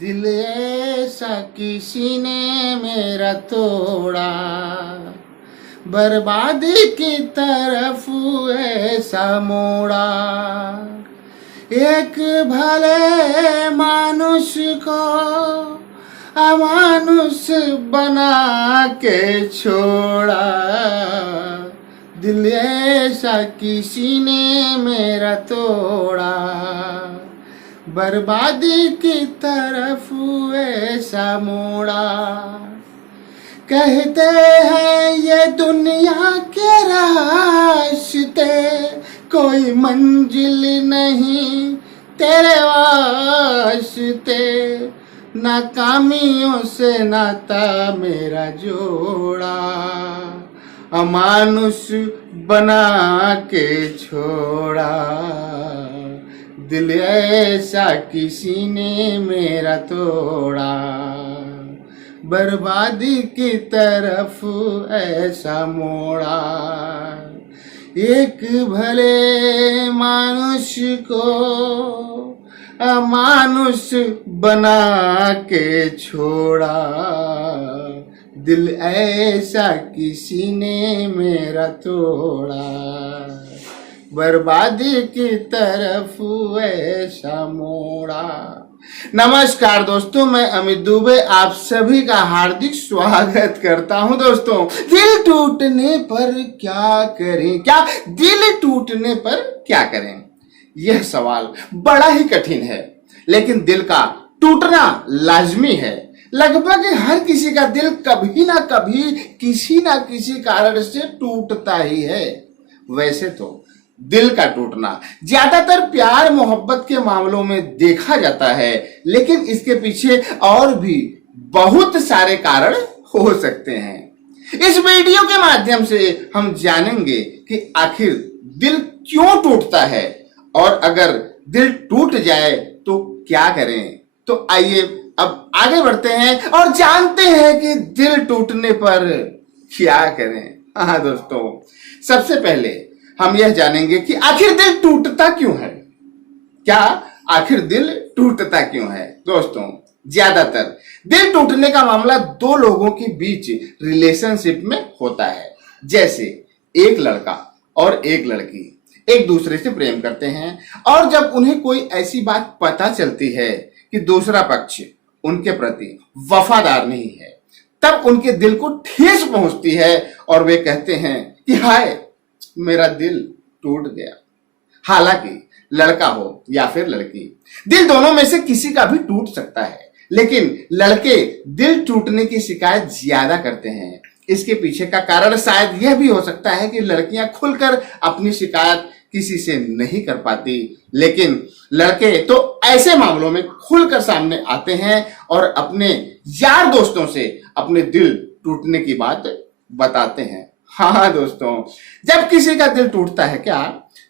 दिल ऐसा किसी ने मेरा तोड़ा, बर्बादी की तरफ ऐसा मोड़ा। एक भले मानुष को अमानुष बना के छोड़ा। दिल ऐसा किसी ने मेरा तोड़ा, बर्बादी की तरफ ऐसा मोड़ा। कहते हैं ये दुनिया के रास्ते, कोई मंजिल नहीं तेरे वास्ते। नाकामियों से नाता मेरा जोड़ा, अमानुष बना के छोड़ा। दिल ऐसा किसी ने मेरा तोड़ा, बर्बादी की तरफ ऐसा मोड़ा। एक भले मानुष को अमानुष बना के छोड़ा। दिल ऐसा किसी ने मेरा तोड़ा, बर्बादी की तरफ ऐसा मोड़ा। नमस्कार दोस्तों, मैं अमित दुबे आप सभी का हार्दिक स्वागत करता हूं। दोस्तों, दिल टूटने पर क्या करें, क्या दिल टूटने पर क्या करें, यह सवाल बड़ा ही कठिन है। लेकिन दिल का टूटना लाजमी है। लगभग हर किसी का दिल कभी ना कभी किसी ना किसी कारण से टूटता ही है। वैसे तो दिल का टूटना ज्यादातर प्यार मोहब्बत के मामलों में देखा जाता है, लेकिन इसके पीछे और भी बहुत सारे कारण हो सकते हैं। इस वीडियो के माध्यम से हम जानेंगे कि आखिर दिल क्यों टूटता है, और अगर दिल टूट जाए तो क्या करें। तो आइए अब आगे बढ़ते हैं और जानते हैं कि दिल टूटने पर क्या करें। हाँ दोस्तों, सबसे पहले हम यह जानेंगे कि आखिर दिल टूटता क्यों है। क्या आखिर दिल टूटता क्यों है? दोस्तों, ज्यादातर दिल टूटने का मामला दो लोगों के बीच रिलेशनशिप में होता है। जैसे एक लड़का और एक लड़की एक दूसरे से प्रेम करते हैं, और जब उन्हें कोई ऐसी बात पता चलती है कि दूसरा पक्ष उनके प्रति वफादार नहीं है, तब उनके दिल को ठेस पहुंचती है और वे कहते हैं कि हाय, मेरा दिल टूट गया। हालांकि लड़का हो या फिर लड़की, दिल दोनों में से किसी का भी टूट सकता है, लेकिन लड़के दिल टूटने की शिकायत ज्यादा करते हैं। इसके पीछे का कारण शायद यह भी हो सकता है कि लड़कियां खुलकर अपनी शिकायत किसी से नहीं कर पाती, लेकिन लड़के तो ऐसे मामलों में खुलकर सामने आते हैं और अपने यार दोस्तों से अपने दिल टूटने की बात बताते हैं। हाँ दोस्तों, जब किसी का दिल टूटता है,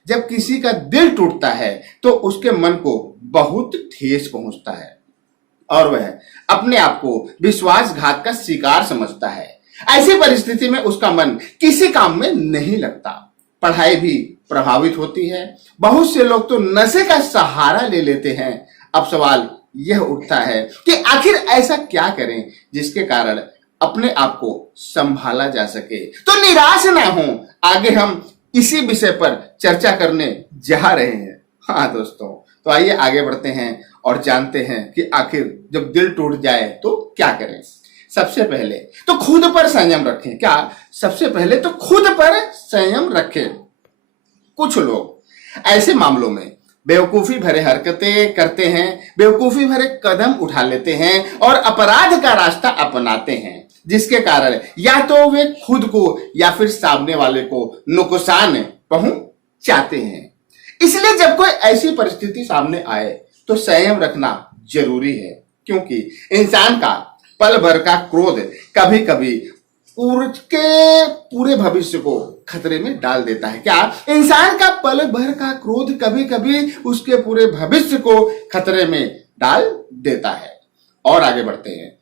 जब किसी का दिल टूटता है तो उसके मन को बहुत ठेस पहुंचता है और वह अपने आप को विश्वासघात का शिकार समझता है। ऐसी परिस्थिति में उसका मन किसी काम में नहीं लगता, पढ़ाई भी प्रभावित होती है। बहुत से लोग तो नशे का सहारा ले लेते हैं। अब सवाल यह उठता है कि आखिर ऐसा क्या करें जिसके कारण अपने आप को संभाला जा सके। तो निराश ना हो, आगे हम इसी विषय पर चर्चा करने जा रहे हैं। हाँ दोस्तों, तो आइए आगे बढ़ते हैं और जानते हैं कि आखिर जब दिल टूट जाए तो क्या करें। सबसे पहले तो खुद पर संयम रखें। सबसे पहले तो खुद पर संयम रखें। कुछ लोग ऐसे मामलों में बेवकूफी भरे हरकतें करते हैं, बेवकूफी भरे कदम उठा लेते हैं और अपराध का रास्ता अपनाते हैं, जिसके कारण या तो वे खुद को या फिर सामने वाले को नुकसान पहुंचाते हैं। इसलिए जब कोई ऐसी परिस्थिति सामने आए तो संयम रखना जरूरी है, क्योंकि इंसान का पल भर का क्रोध कभी कभी पूरे भविष्य को खतरे में डाल देता है। इंसान का पल भर का क्रोध कभी कभी उसके पूरे भविष्य को खतरे में डाल देता है। और आगे बढ़ते हैं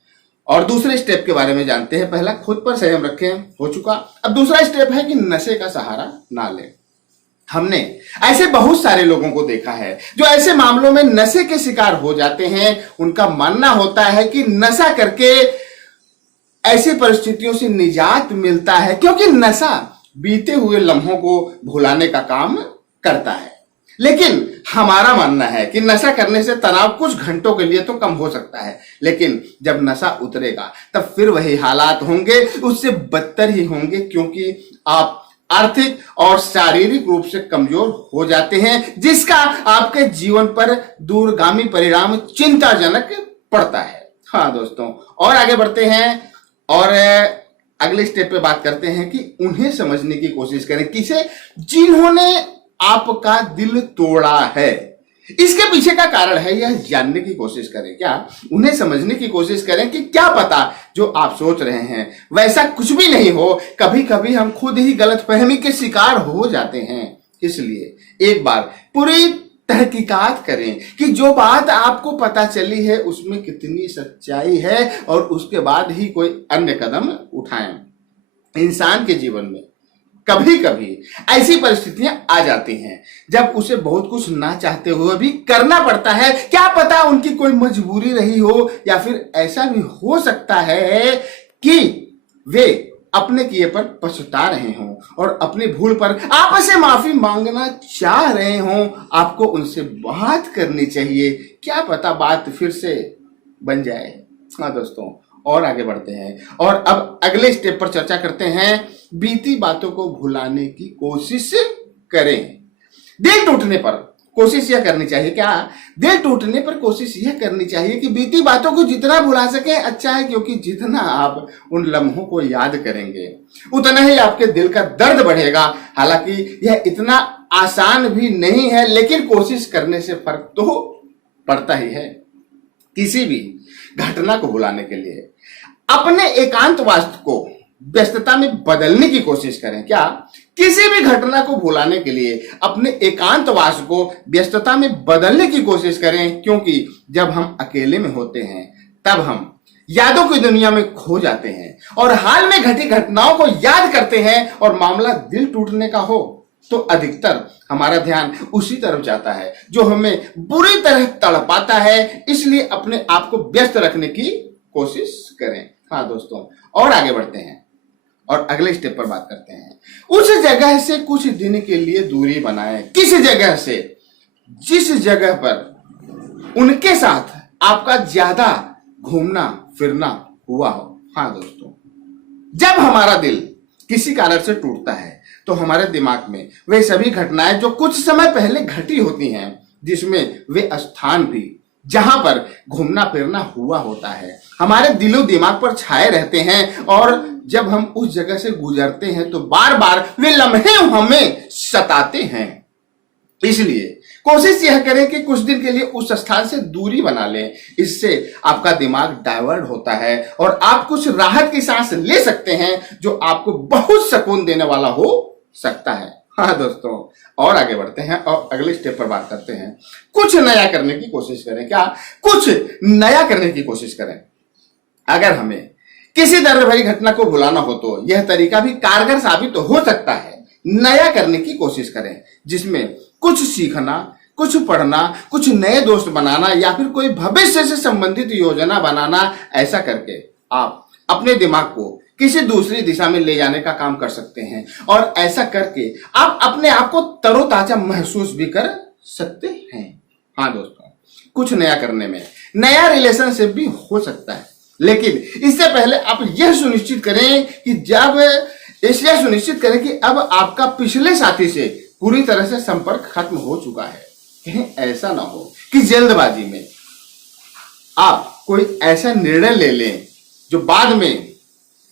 और दूसरे स्टेप के बारे में जानते हैं। पहला, खुद पर संयम रखें, हो चुका। अब दूसरा स्टेप है कि नशे का सहारा ना लें। हमने ऐसे बहुत सारे लोगों को देखा है जो ऐसे मामलों में नशे के शिकार हो जाते हैं। उनका मानना होता है कि नशा करके ऐसी परिस्थितियों से निजात मिलता है, क्योंकि नशा बीते हुए लम्हों को भुलाने का काम करता है। लेकिन हमारा मानना है कि नशा करने से तनाव कुछ घंटों के लिए तो कम हो सकता है, लेकिन जब नशा उतरेगा तब फिर वही हालात होंगे, उससे बदतर ही होंगे, क्योंकि आप आर्थिक और शारीरिक रूप से कमजोर हो जाते हैं, जिसका आपके जीवन पर दूरगामी परिणाम चिंताजनक पड़ता है। हाँ दोस्तों, और आगे बढ़ते हैं और अगले स्टेप पे बात करते हैं कि उन्हें समझने की कोशिश करें, किसे, जिन्होंने आपका दिल तोड़ा है। इसके पीछे का कारण है यह जानने की कोशिश करें, क्या उन्हें समझने की कोशिश करें कि क्या पता जो आप सोच रहे हैं वैसा कुछ भी नहीं हो। कभी कभी हम खुद ही गलतफहमी के शिकार हो जाते हैं। इसलिए एक बार पूरी तहकीकात करें कि जो बात आपको पता चली है उसमें कितनी सच्चाई है, और उसके बाद ही कोई अन्य कदम उठाएं। इंसान के जीवन में कभी कभी ऐसी परिस्थितियां आ जाती हैं जब उसे बहुत कुछ ना चाहते हुए भी करना पड़ता है। क्या पता उनकी कोई मजबूरी रही हो, या फिर ऐसा भी हो सकता है कि वे अपने किए पर पछता रहे हों और अपनी भूल पर आपसे माफी मांगना चाह रहे हों। आपको उनसे बात करनी चाहिए, क्या पता बात फिर से बन जाए। हाँ दोस्तों, और आगे बढ़ते हैं और अब अगले स्टेप पर चर्चा करते हैं। बीती बातों को भुलाने की कोशिश करें। दिल टूटने पर कोशिश यह करनी चाहिए, क्या दिल टूटने पर कोशिश यह करनी चाहिए कि बीती बातों को जितना भुला सके अच्छा है, क्योंकि जितना आप उन लम्हों को याद करेंगे उतना ही आपके दिल का दर्द बढ़ेगा। हालांकि यह इतना आसान भी नहीं है, लेकिन कोशिश करने से फर्क तो पड़ता ही है। किसी भी घटना को भुलाने के लिए अपने एकांतवास को व्यस्तता में बदलने की कोशिश करें। क्या किसी भी घटना को भुलाने के लिए अपने एकांतवास को व्यस्तता में बदलने की कोशिश करें, क्योंकि जब हम अकेले में होते हैं तब हम यादों की दुनिया में खो जाते हैं और हाल में घटी घटनाओं को याद करते हैं। और मामला दिल टूटने का हो तो अधिकतर हमारा ध्यान उसी तरफ जाता है जो हमें बुरी तरह तड़पाता है। इसलिए अपने आप को व्यस्त रखने की कोशिश करें। हाँ दोस्तों, और आगे बढ़ते हैं और अगले स्टेप पर बात करते हैं। उस जगह से कुछ दिन के लिए दूरी बनाएं। किस जगह से? जिस जगह पर उनके साथ आपका ज्यादा घूमना फिरना हुआ हो। हाँ दोस्तों, जब हमारा दिल किसी कारण से टूटता है तो हमारे दिमाग में वे सभी घटनाएं जो कुछ समय पहले घटी होती हैं, जिसमें वे स्थान भी जहां पर घूमना फिरना हुआ होता है, हमारे दिलो दिमाग पर छाए रहते हैं। और जब हम उस जगह से गुजरते हैं तो बार बार वे लम्हे हमें सताते हैं। इसलिए कोशिश यह करें कि कुछ दिन के लिए उस स्थान से दूरी बना लें। इससे आपका दिमाग डाइवर्ट होता है और आप कुछ राहत की सांस ले सकते हैं, जो आपको बहुत सुकून देने वाला हो सकता है। हाँ दोस्तों, और आगे बढ़ते हैं और अगले स्टेप पर बात करते हैं। कुछ नया करने की कोशिश करें। क्या कुछ नया करने की कोशिश करें? अगर हमें किसी दर्द भरी घटना को भुलाना हो तो यह तरीका भी कारगर साबित हो सकता है। नया करने की कोशिश करें, जिसमें कुछ सीखना, कुछ पढ़ना, कुछ नए दोस्त बनाना या फिर कोई भविष्य से संबंधित योजना बनाना। ऐसा करके आप अपने दिमाग को किसी दूसरी दिशा में ले जाने का काम कर सकते हैं, और ऐसा करके आप अपने आप को तरोताजा महसूस भी कर सकते हैं। हाँ दोस्तों, कुछ नया करने में नया रिलेशनशिप भी हो सकता है, लेकिन इससे पहले आप यह सुनिश्चित करें कि अब आपका पिछले साथी से पूरी तरह से संपर्क खत्म हो चुका है। कहीं ऐसा ना हो कि जल्दबाजी में आप कोई ऐसा निर्णय ले लें जो बाद में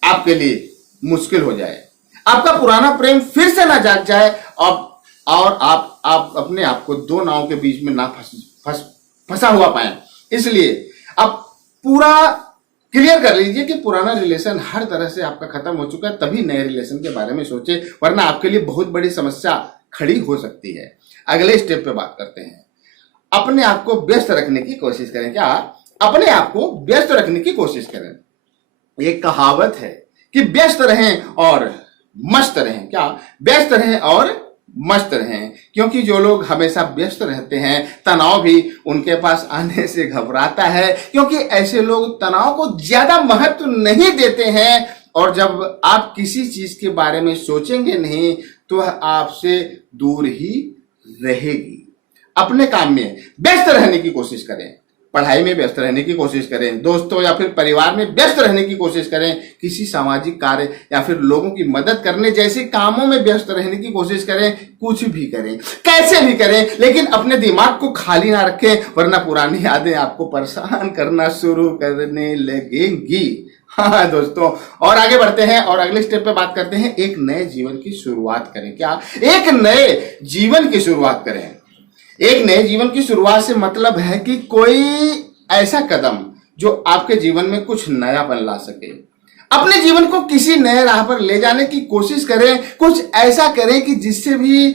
आपके लिए मुश्किल हो जाए, आपका पुराना प्रेम फिर से ना जाग जाए और आप अपने आप को दो नावों के बीच में ना फंसा हुआ पाए। इसलिए आप पूरा क्लियर कर लीजिए कि पुराना रिलेशन हर तरह से आपका खत्म हो चुका है, तभी नए रिलेशन के बारे में सोचे, वरना आपके लिए बहुत बड़ी समस्या खड़ी हो सकती है। अगले स्टेप पे बात करते हैं। अपने आप को व्यस्त रखने की कोशिश करें। क्या अपने आप को व्यस्त रखने की कोशिश करें? एक कहावत है कि व्यस्त रहें और मस्त रहें। क्या व्यस्त रहें और मस्त रहें, क्योंकि जो लोग हमेशा व्यस्त रहते हैं तनाव भी उनके पास आने से घबराता है, क्योंकि ऐसे लोग तनाव को ज्यादा महत्व नहीं देते हैं। और जब आप किसी चीज के बारे में सोचेंगे नहीं तो वह आपसे दूर ही रहेगी। अपने काम में व्यस्त रहने की कोशिश करें, पढ़ाई में व्यस्त रहने की कोशिश करें, दोस्तों या फिर परिवार में व्यस्त रहने की कोशिश करें, किसी सामाजिक कार्य या फिर लोगों की मदद करने जैसे कामों में व्यस्त रहने की कोशिश करें। कुछ भी करें, कैसे भी करें, लेकिन अपने दिमाग को खाली ना रखें, वरना पुरानी यादें आपको परेशान करना शुरू करने लगेंगी। हाँ दोस्तों, और आगे बढ़ते हैं और अगले स्टेप पे बात करते हैं। एक नए जीवन की शुरुआत करें। क्या? एक नए जीवन की शुरुआत करें। एक नए जीवन की शुरुआत से मतलब है कि कोई ऐसा कदम जो आपके जीवन में कुछ नयापन ला सके। अपने जीवन को किसी नए राह पर ले जाने की कोशिश करें। कुछ ऐसा करें कि जिसने भी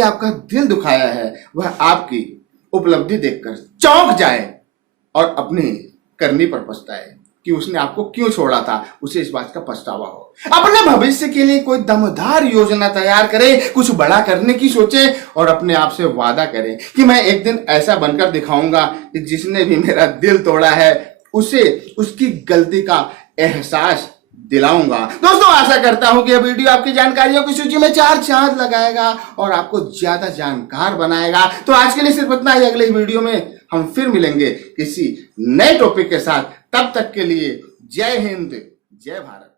आपका दिल दुखाया है वह आपकी उपलब्धि देखकर चौंक जाए और अपनी करनी पर पछताए कि उसने आपको क्यों छोड़ा था, उसे इस बात का पछतावा हो। अपने भविष्य के लिए कोई दमदार योजना तैयार करें, कुछ बड़ा करने की सोचें और अपने आप से वादा करें कि मैं एक दिन ऐसा बनकर दिखाऊंगा कि जिसने भी मेरा दिल तोड़ा है उसे उसकी गलती का एहसास दिलाऊंगा। दोस्तों, आशा करता हूं कि यह वीडियो आपकी जानकारियों की सूची में 4 चांद लगाएगा और आपको ज्यादा जानकार बनाएगा। तो आज के लिए सिर्फ इतना ही। अगले वीडियो में हम फिर मिलेंगे किसी नए टॉपिक के साथ। तब तक के लिए जय हिंद, जय भारत।